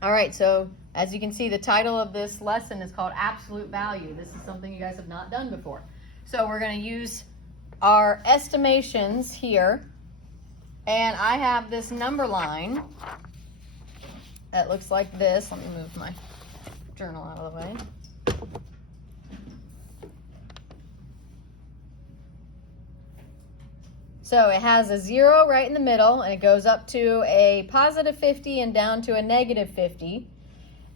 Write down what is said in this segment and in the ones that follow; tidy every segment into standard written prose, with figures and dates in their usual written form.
All right, so as you can see, the title of this lesson is called Absolute Value. This is something you guys have not done before. So we're going to use our estimations here. And I have this number line that looks like this. Let me move my journal out of the way. So it has a 0 right in the middle, and it goes up to a positive 50 and down to a negative 50.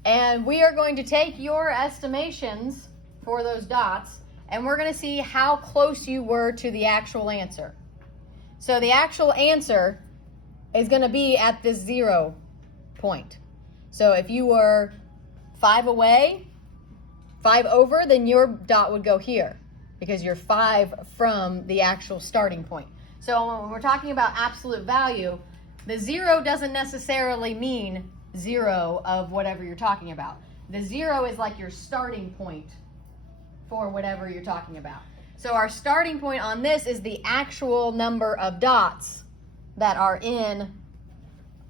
And we are going to take your estimations for those dots, and we're going to see how close you were to the actual answer. So the actual answer is going to be at this 0 point. So if you were 5 away, 5 over, then your dot would go here because you're 5 from the actual starting point. So when we're talking about absolute value, the 0 doesn't necessarily mean 0 of whatever you're talking about. The 0 is like your starting point for whatever you're talking about. So our starting point on this is the actual number of dots that are in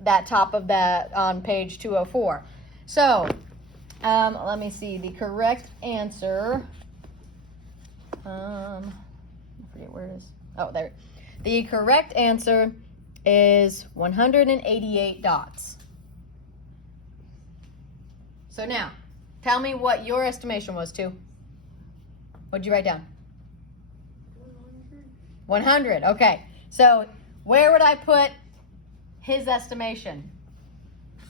that top of that on page 204. So let me see. The correct answer, I forget where it is. Oh, there. The correct answer is 188 dots. So now, tell me what your estimation was, too. What'd you write down? 100. Okay. So where would I put his estimation?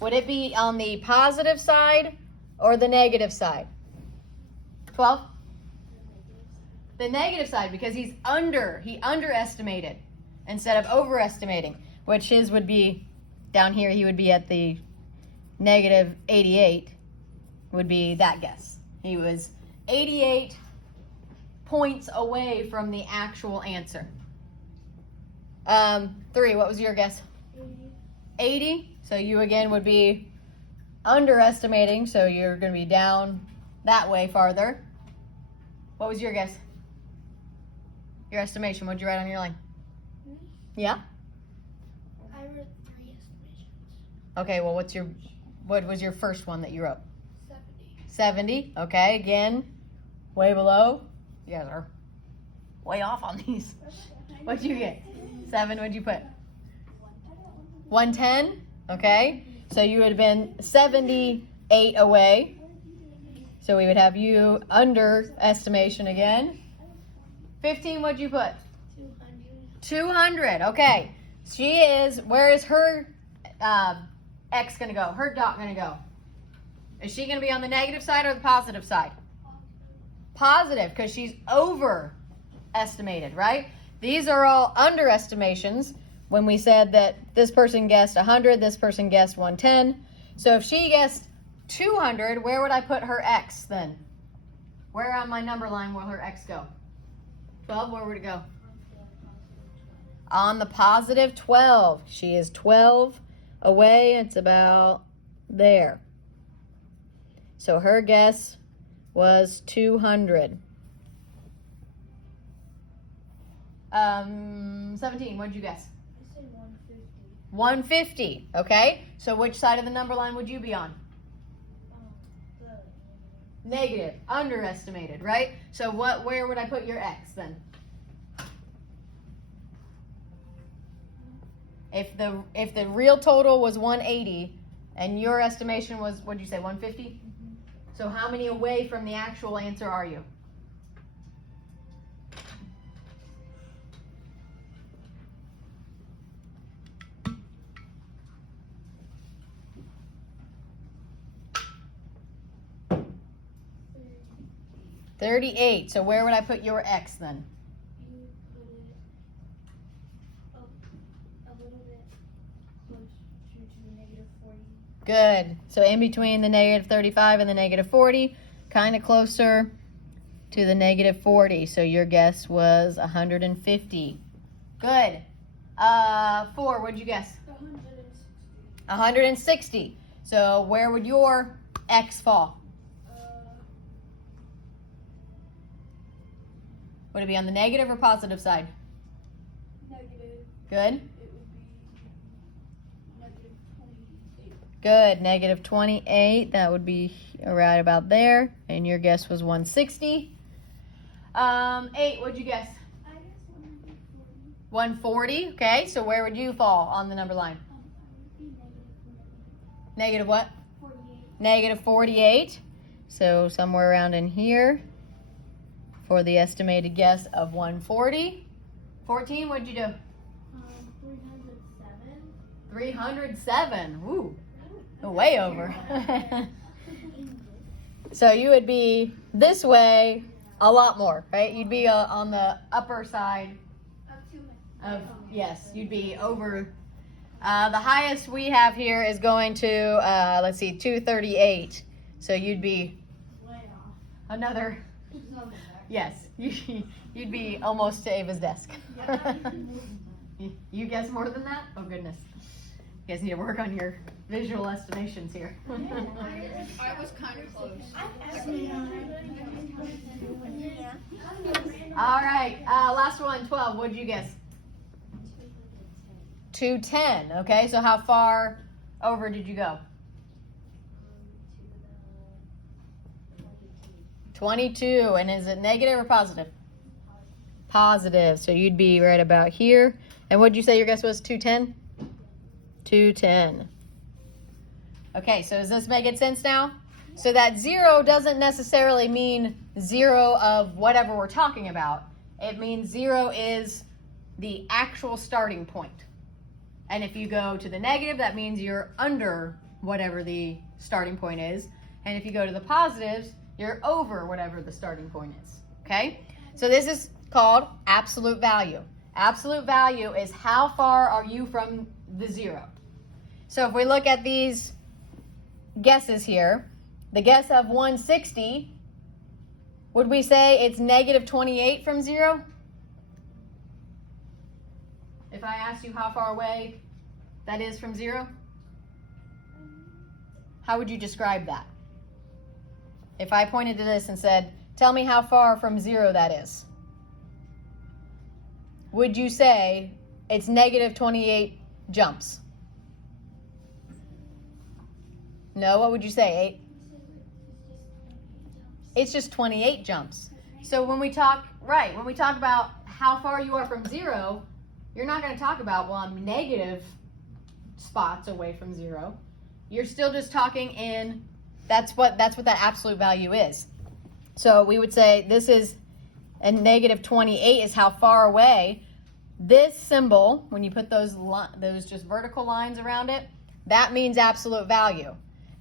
Would it be on the positive side or the negative side? 12? The negative side, because he underestimated instead of overestimating, which his would be down here. He would be at the negative 88, would be that guess. He was 88 points away from the actual answer. 3, what was your guess? 80. So you again would be underestimating, so you're going to be down that way farther. What was your guess? Your estimation, what'd you write on your line? Yeah? I wrote 3 estimations. Okay, well what was your first one that you wrote? 70. 70, okay, again, way below. You guys are way off on these. What'd you get? 7, what'd you put? 110, okay. So you would have been 78 away. So we would have you underestimation again. 15, what'd you put? 200, okay. Where is her X gonna go? Her dot gonna go? Is she gonna be on the negative side or the positive side? Positive, because she's overestimated, right? These are all underestimations when we said that this person guessed 100, this person guessed 110. So if she guessed 200, where would I put her X then? Where on my number line will her X go? 12, where would it go? On the positive 12. She is 12 away. It's about there. So her guess was 200. 17, what did you guess? I said 150. 150, okay. So which side of the number line would you be on? The Negative, underestimated, right? So where would I put your X then? If the real total was 180 and your estimation was, what did you say, 150? Mm-hmm. So how many away from the actual answer are you? $38. 38. So where would I put your X then? You put it up a little bit closer to negative 40. Good. So in between the negative 35 and the negative 40, kind of closer to the negative 40. So your guess was 150. Good. 4, what'd you guess? 160. 160. So where would your X fall? Would it be on the negative or positive side? Negative. Good. It would be negative 28. Good. Negative 28. That would be right about there. And your guess was 160. 8, what'd you guess? I guess 140. 140. Okay, so where would you fall on the number line? I would be negative Negative what? 48. Negative 48. So somewhere around in here for the estimated guess of 140. 14, what'd you do? 307. 307. Woo. Way over. So you would be this way a lot more, right? You'd be on the upper side of, yes, you'd be over. The highest we have here is going to, let's see, 238. So you'd be Way off. another, yes, you'd be almost to Ava's desk. You guess more than that? Oh, goodness. You guys need to work on your visual estimations here. I was kind of close. All right, last one, 12. What did you guess? 210. Okay, so how far over did you go? 22. And is it negative or positive? Positive. So you'd be right about here. And what did you say your guess was? 210? 210. Okay, so does this make sense now? So that 0 doesn't necessarily mean 0 of whatever we're talking about. It means 0 is the actual starting point. And if you go to the negative, that means you're under whatever the starting point is. And if you go to the positives, you're over whatever the starting point is. Okay? So this is called absolute value. Absolute value is how far are you from the 0. So if we look at these guesses here, the guess of 160, would we say it's negative 28 from 0? If I asked you how far away that is from 0, how would you describe that? If I pointed to this and said, tell me how far from 0 that is, would you say it's negative 28 jumps? No, what would you say, 8? It's just 28 jumps. So when we talk about how far you are from 0, you're not going to talk about, well, I'm negative spots away from 0. You're still just talking in, that's what that absolute value is. So we would say this is a negative 28 is how far away. This symbol, when you put those just vertical lines around it, that means absolute value.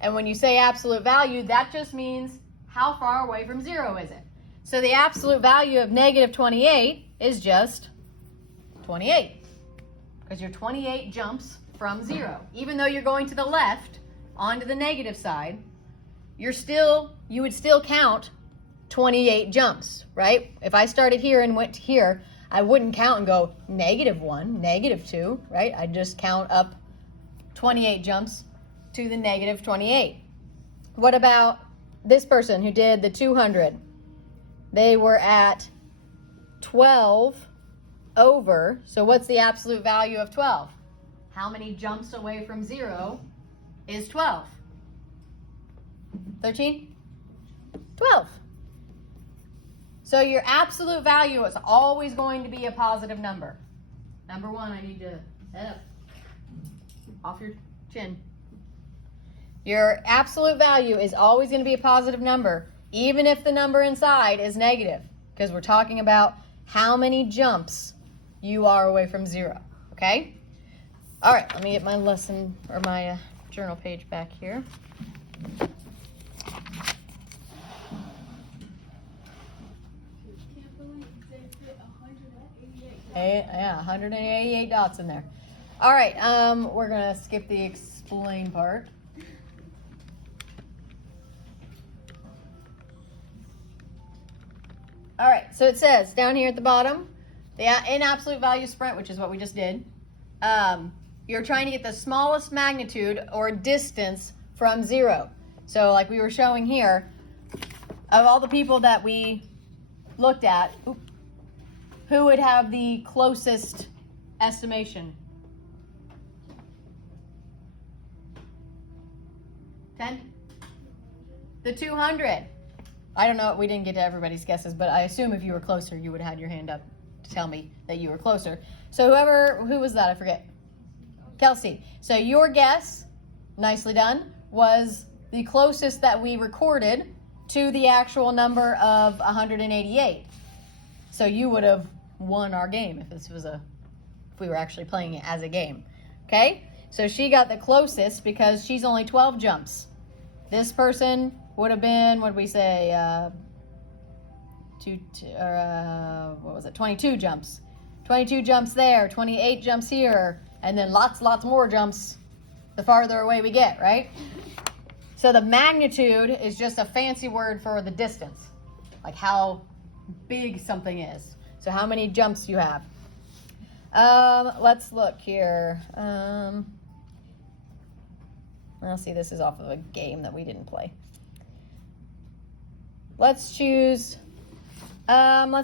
And when you say absolute value, that just means how far away from 0 is it. So the absolute value of negative 28 is just 28. Because you're 28 jumps from 0. Even though you're going to the left, onto the negative side, you would still count 28 jumps, right? If I started here and went to here, I wouldn't count and go -1, -2, right? I'd just count up 28 jumps to the negative 28. What about this person who did the 200? They were at 12 over. So what's the absolute value of 12? How many jumps away from 0 is 12? 13? 12. So your absolute value is always going to be a positive number. Number 1, I need to head up off your chin. Your absolute value is always going to be a positive number, even if the number inside is negative, because we're talking about how many jumps you are away from 0, okay? All right, let me get my lesson or my journal page back here. Yeah, 188 dots in there. All right, we're going to skip the explain part. All right, so it says down here at the bottom, in absolute value sprint, which is what we just did, you're trying to get the smallest magnitude or distance from 0. So like we were showing here, of all the people that we looked at, who would have the closest estimation? 10? The 200. I don't know. We didn't get to everybody's guesses, but I assume if you were closer, you would have had your hand up to tell me that you were closer. So who was that? I forget. Kelsey. So your guess, nicely done, was the closest that we recorded to the actual number of 188. So you would have won our game if we were actually playing it as a game. Okay? So she got the closest because she's only 12 jumps. This person would have been, what did we say? 22 jumps. 22 jumps there, 28 jumps here, and then lots more jumps the farther away we get, right? So the magnitude is just a fancy word for the distance, like how big something is. So how many jumps you have. Let's look here. Let's see, this is off of a game that we didn't play. Let's choose, I'm going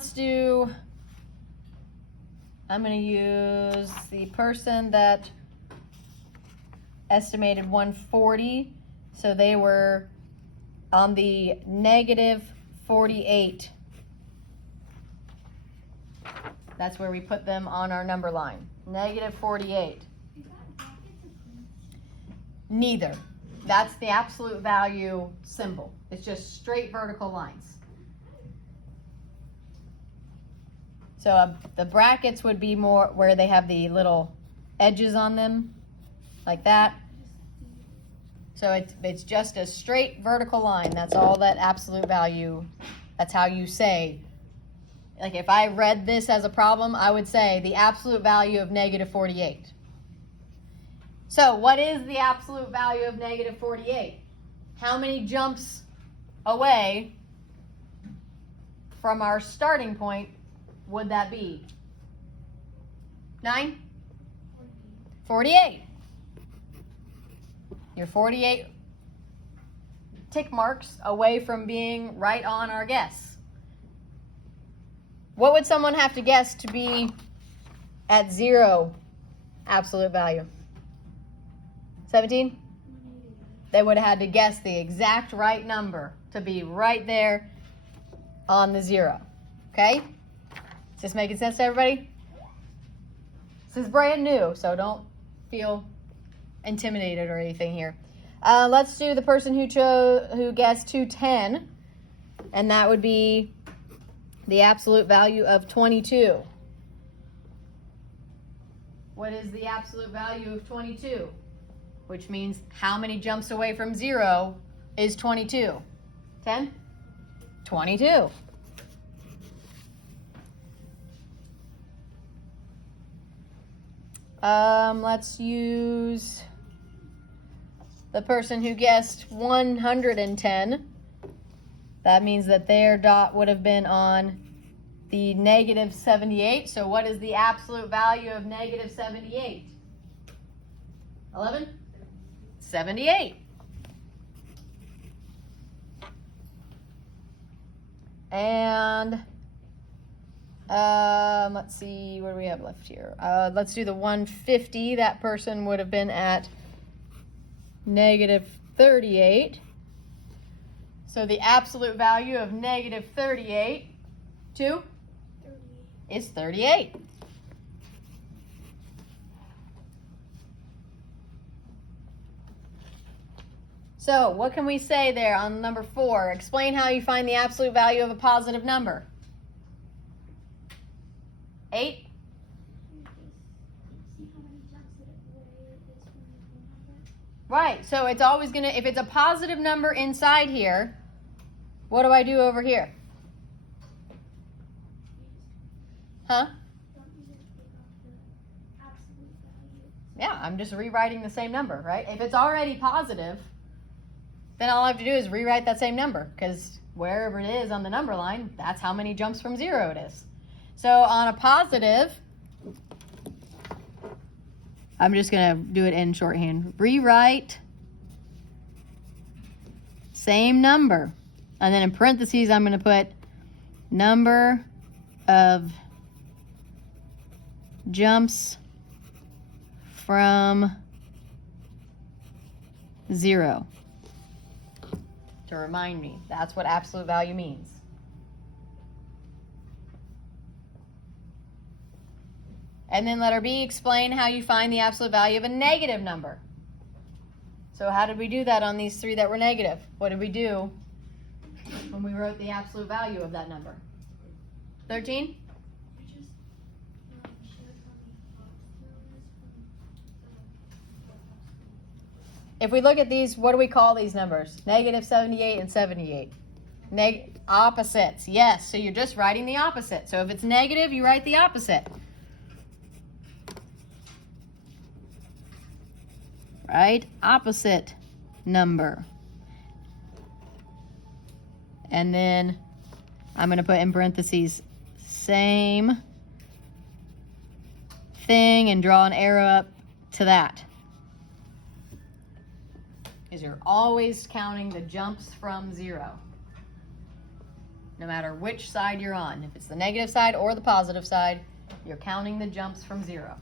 to use the person that estimated 140. So they were on the negative 48. That's where we put them on our number line. Negative 48. Neither. That's the absolute value symbol. It's just straight vertical lines. So the brackets would be more where they have the little edges on them, like that. So it's just a straight vertical line. That's all that absolute value. That's how you say. Like if I read this as a problem, I would say the absolute value of negative 48. So what is the absolute value of negative 48? How many jumps away from our starting point would that be? 9? 48. You're 48 tick marks away from being right on our guess. What would someone have to guess to be at 0 absolute value? 17? They would have had to guess the exact right number to be right there on the 0. Okay? Is this making sense to everybody? This is brand new, so don't feel intimidated or anything here. Let's do the person who guessed 210, and that would be the absolute value of 22. What is the absolute value of 22? Which means how many jumps away from 0 is 22? 10? 22. Let's use the person who guessed 110. That means that their dot would have been on the negative 78. So what is the absolute value of negative 78? 11? 78. And let's see, what do we have left here? Let's do the 150. That person would have been at negative 38. So the absolute value of negative 38, 2, is 38. So what can we say there on number 4? Explain how you find the absolute value of a positive number. 8? Right, so it's always going to, if it's a positive number inside here, what do I do over here? Huh? Yeah, I'm just rewriting the same number, right? If it's already positive, then all I have to do is rewrite that same number, because wherever it is on the number line, that's how many jumps from 0 it is. So on a positive, I'm just going to do it in shorthand. Rewrite same number. And then in parentheses, I'm going to put number of jumps from 0. to remind me. That's what absolute value means. And then letter B, explain how you find the absolute value of a negative number. So how did we do that on these three that were negative? What did we do when we wrote the absolute value of that number? 13? You just share how many If we look at these, what do we call these numbers? Negative 78 and 78. Opposites, yes. So you're just writing the opposite. So if it's negative, you write the opposite. Right? Opposite number. And then I'm going to put in parentheses same thing and draw an arrow up to that. Because you're always counting the jumps from 0. No matter which side you're on. If it's the negative side or the positive side, you're counting the jumps from 0.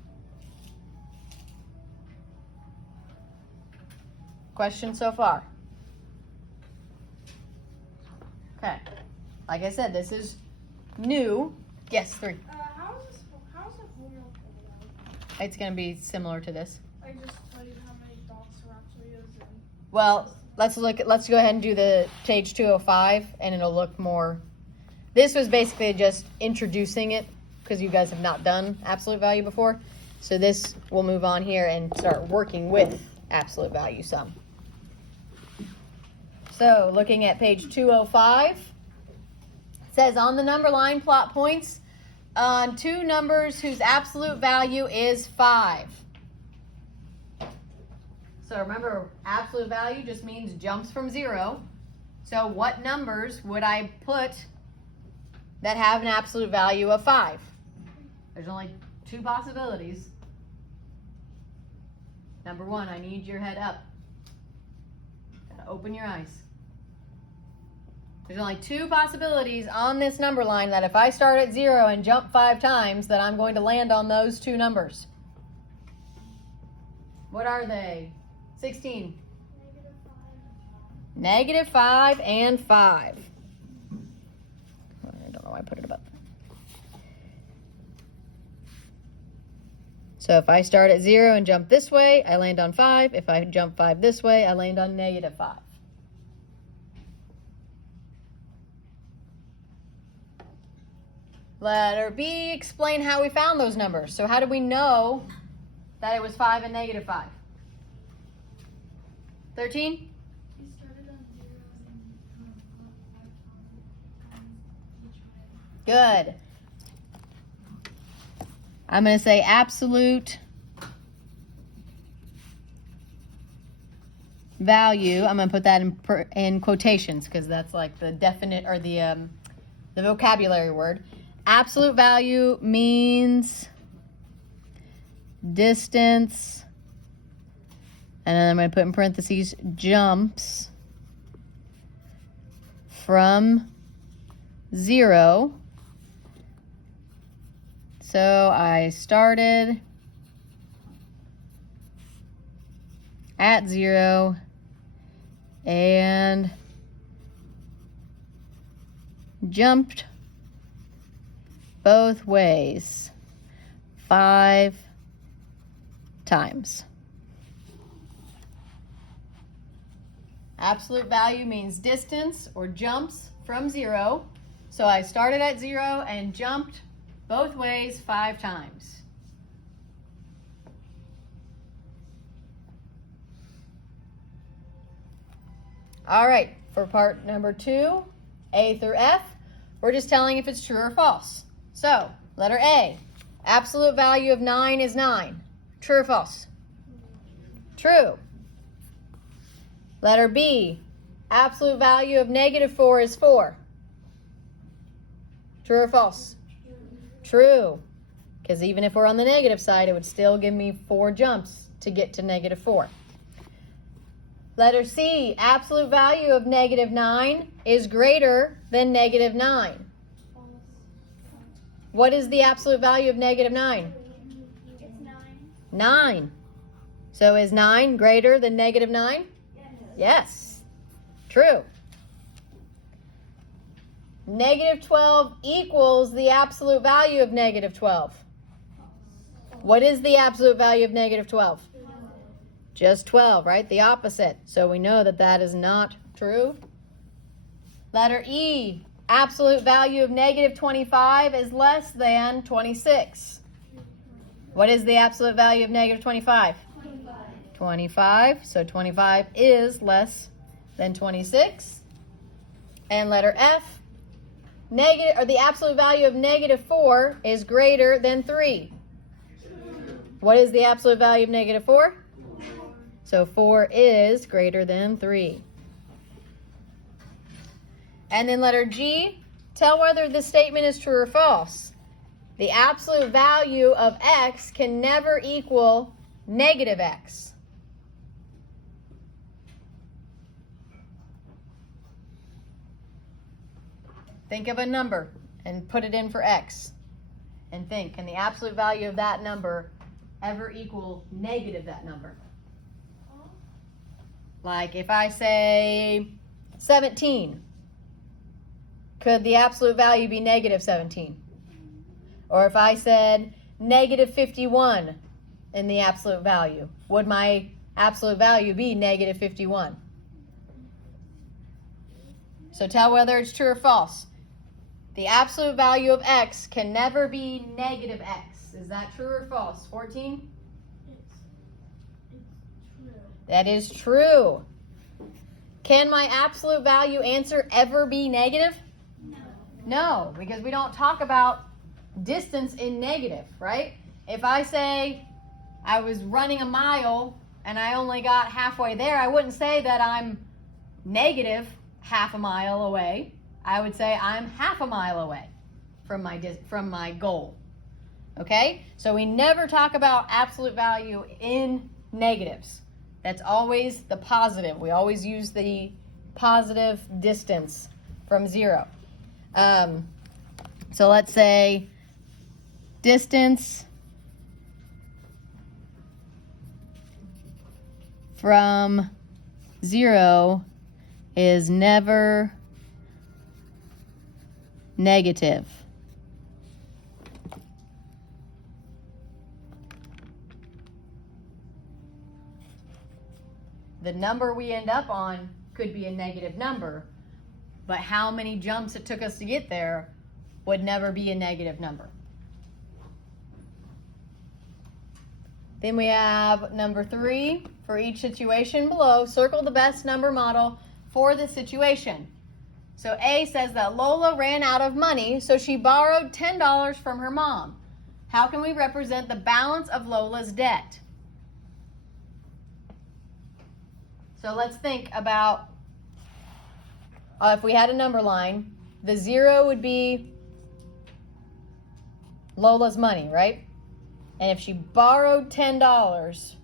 Questions so far? Okay. Like I said, this is new. Yes, 3. how's the formula for that? It's going to be similar to this. I just tell you how many dots are actually used in. Well, let's go ahead and do the page 205 and it'll look more. This was basically just introducing it because you guys have not done absolute value before. So this will move on here and start working with absolute value sum. So looking at page 205, it says on the number line plot points on two numbers whose absolute value is 5. So remember, absolute value just means jumps from 0. So what numbers would I put that have an absolute value of 5? There's only 2 possibilities. Number 1, I need your head up. Gotta open your eyes. There's only 2 possibilities on this number line that if I start at 0 and jump 5 times, that I'm going to land on those 2 numbers. What are they? 16. Negative 5 and 5. I don't know why I put it above. So if I start at 0 and jump this way, I land on 5. If I jump 5 this way, I land on negative 5. Letter B, explain how we found those numbers. So how did we know that it was 5 and negative 5? 13? We started on 0 and each way. Good. I'm going to say absolute value. I'm going to put that in quotations because that's like the definite or the vocabulary word. Absolute value means distance, and then I'm going to put in parentheses jumps from 0. So I started at 0 and jumped both ways 5 times. Absolute value means distance or jumps from 0. So I started at 0 and jumped both ways 5 times. All right, for part number 2, A through F, we're just telling if it's true or false. So, letter A, absolute value of 9 is 9. True or false? True. Letter B, absolute value of negative 4 is 4. True or false? True. Because even if we're on the negative side, it would still give me 4 jumps to get to negative 4. Letter C, absolute value of negative 9 is greater than negative 9. What is the absolute value of negative 9? It's 9. 9. So is 9 greater than negative 9? Yes. Yes. True. Negative 12 equals the absolute value of negative 12. What is the absolute value of negative 12? Just 12, right? The opposite. So we know that that is not true. Letter E, absolute value of negative 25 is less than 26. What is the absolute value of negative 25? 25. So 25 is less than 26. And letter F, the absolute value of negative 4 is greater than 3. What is the absolute value of negative 4? So 4 is greater than 3. And then letter G, tell whether this statement is true or false. The absolute value of x can never equal negative x. Think of a number and put it in for x. And think, can the absolute value of that number ever equal negative that number? Like if I say 17, could the absolute value be negative 17? Or if I said negative 51 in the absolute value, would my absolute value be negative 51? So tell whether it's true or false. The absolute value of x can never be negative x. Is that true or false? 14? It's true. That is true. Can my absolute value answer ever be negative? No. No, because we don't talk about distance in negative, right? If I say I was running a mile and I only got halfway there, I wouldn't say that I'm negative half a mile away. I would say I'm half a mile away from my goal. Okay? So we never talk about absolute value in negatives. That's always the positive. We always use the positive distance from 0. So let's say distance from 0 is never negative. The number we end up on could be a negative number, but how many jumps it took us to get there would never be a negative number. Then we have number 3. For each situation below, circle the best number model for the situation. So A says that Lola ran out of money, so she borrowed $10 from her mom. How can we represent the balance of Lola's debt? So let's think about if we had a number line, the 0 would be Lola's money, right? And if she borrowed $10,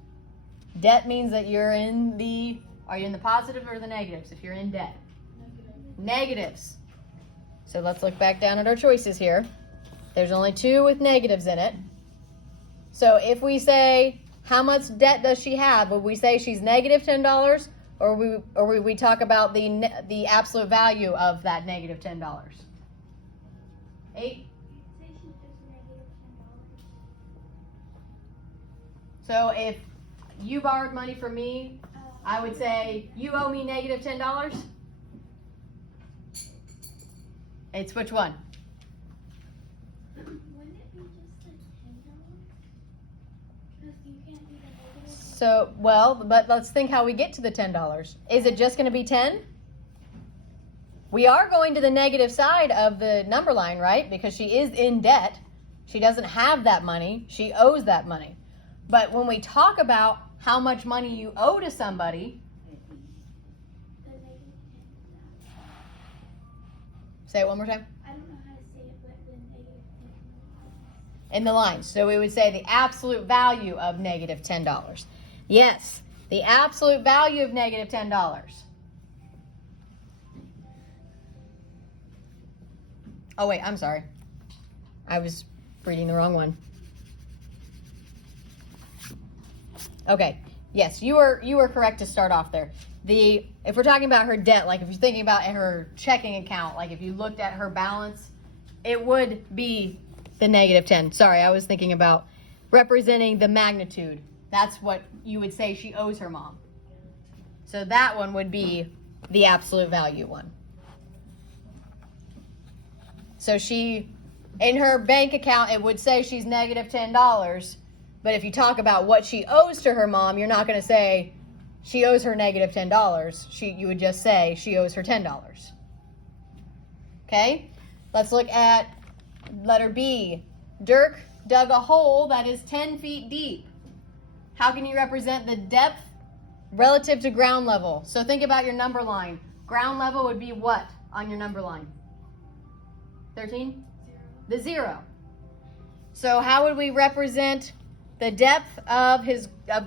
debt means that are you in the positive or the negatives if you're in debt? Negatives. So let's look back down at our choices here. There's only 2 with negatives in it. So if we say, how much debt does she have? Would we say she's negative $10, or would we talk about the absolute value of that negative $10? 8. Say she's just negative $10. So if you borrowed money from me, I would say, you owe me negative $10. It's which one? Wouldn't it be just like $10? Because you can't do the negative. So, but let's think how we get to the $10. Is it just going to be 10? We are going to the negative side of the number line, right? Because she is in debt. She doesn't have that money. She owes that money. But when we talk about how much money you owe to somebody, The negative 10 is that. say it one more time. I don't know how to say it, but the negative 10 In the lines. So we would say the absolute value of negative $10. Yes, the absolute value of negative $10. Oh wait, I'm sorry. I was reading the wrong one. Okay. Yes, you were correct to start off there. if we're talking about her debt, like if you're thinking about her checking account, like if you looked at her balance, it would be the -10. Sorry, I was thinking about representing the magnitude. That's what you would say she owes her mom. So that one would be the absolute value one. So in her bank account, it would say she's -$10. But if you talk about what she owes to her mom, you're not going to say she owes her -$10. You would just say she owes her $10. Okay? Let's look at letter B. Dirk dug a hole that is 10 feet deep. How can you represent the depth relative to ground level? So think about your number line. Ground level would be what on your number line? 13? 0. The 0. So how would we represent the depth of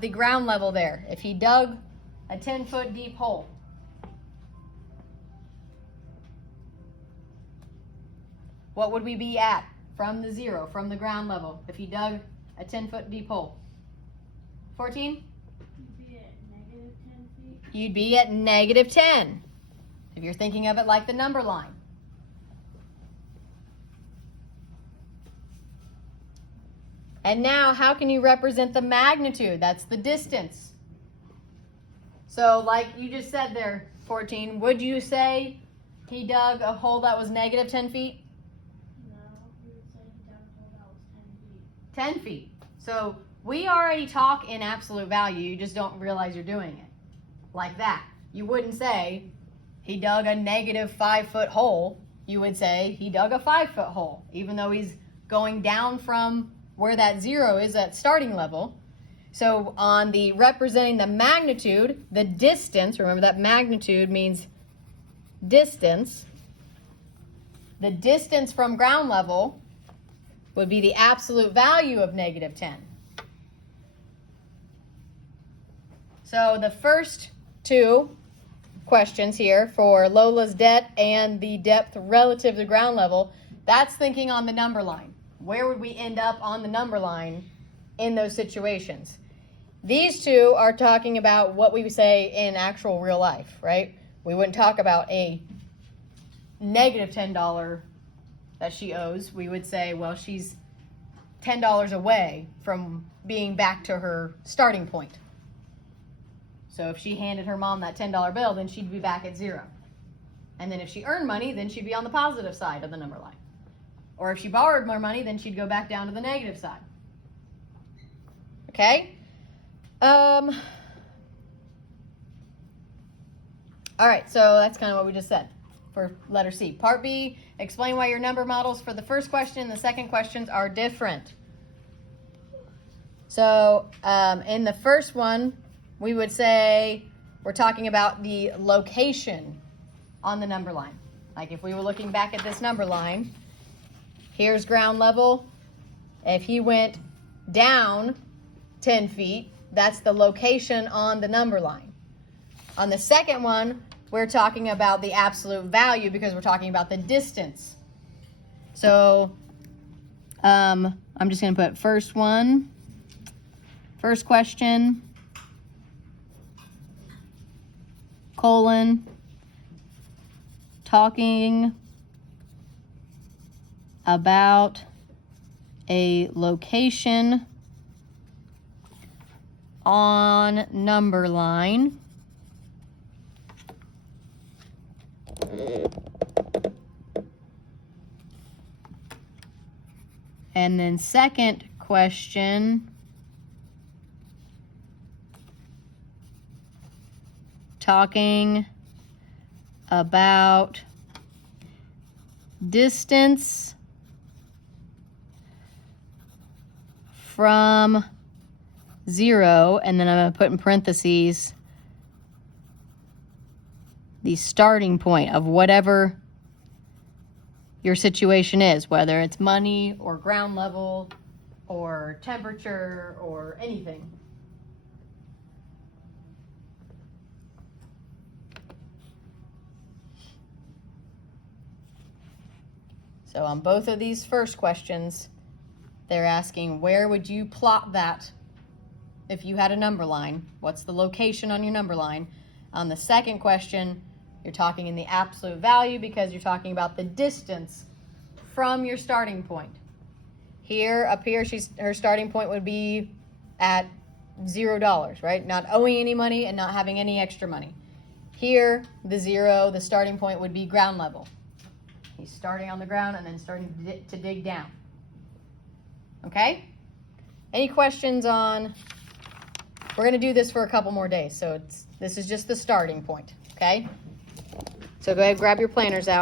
the ground level there if he dug a 10-foot deep hole? What would we be at from the 0, from the ground level, if he dug a 10-foot deep hole? 14? You'd be at -10 feet. You'd be at -10 if you're thinking of it like the number line. And now, how can you represent the magnitude? That's the distance. So, like you just said there, 14, would you say he dug a hole that was -10 feet? No, we would say he dug a hole that was 10 feet. 10 feet. So, we already talk in absolute value. You just don't realize you're doing it. Like that. You wouldn't say he dug a -5-foot hole. You would say he dug a 5-foot hole, even though he's going down from where that 0 is at starting level. So on the representing the magnitude, the distance, remember that magnitude means distance. The distance from ground level would be the absolute value of -10. So the first two questions here for Lola's debt and the depth relative to ground level, that's thinking on the number line. Where would we end up on the number line in those situations? These two are talking about what we would say in actual real life, right? We wouldn't talk about a -$10 that she owes. We would say, well, she's $10 away from being back to her starting point. So if she handed her mom that $10 bill, then she'd be back at 0. And then if she earned money, then she'd be on the positive side of the number line. Or if she borrowed more money, then she'd go back down to the negative side. Okay? All right, so that's kind of what we just said for letter C. Part B, explain why your number models for the first question and the second questions are different. So in the first one, we would say we're talking about the location on the number line. Like if we were looking back at this number line, here's ground level. If he went down 10 feet, that's the location on the number line. On the second one, we're talking about the absolute value because we're talking about the distance. So I'm just going to put first question, colon, talking about a location on number line. And then second question, talking about distance from 0, and then I'm going to put in parentheses the starting point of whatever your situation is, whether it's money or ground level or temperature or anything. So on both of these first questions, they're asking where would you plot that if you had a number line? What's the location on your number line? On the second question, you're talking in the absolute value because you're talking about the distance from your starting point. Here, up here, her starting point would be at $0, right? Not owing any money and not having any extra money. Here, the starting point would be ground level. He's starting on the ground and then starting to dig down. Okay? Any questions on... We're going to do this for a couple more days, so this is just the starting point, okay? So go ahead and grab your planners out.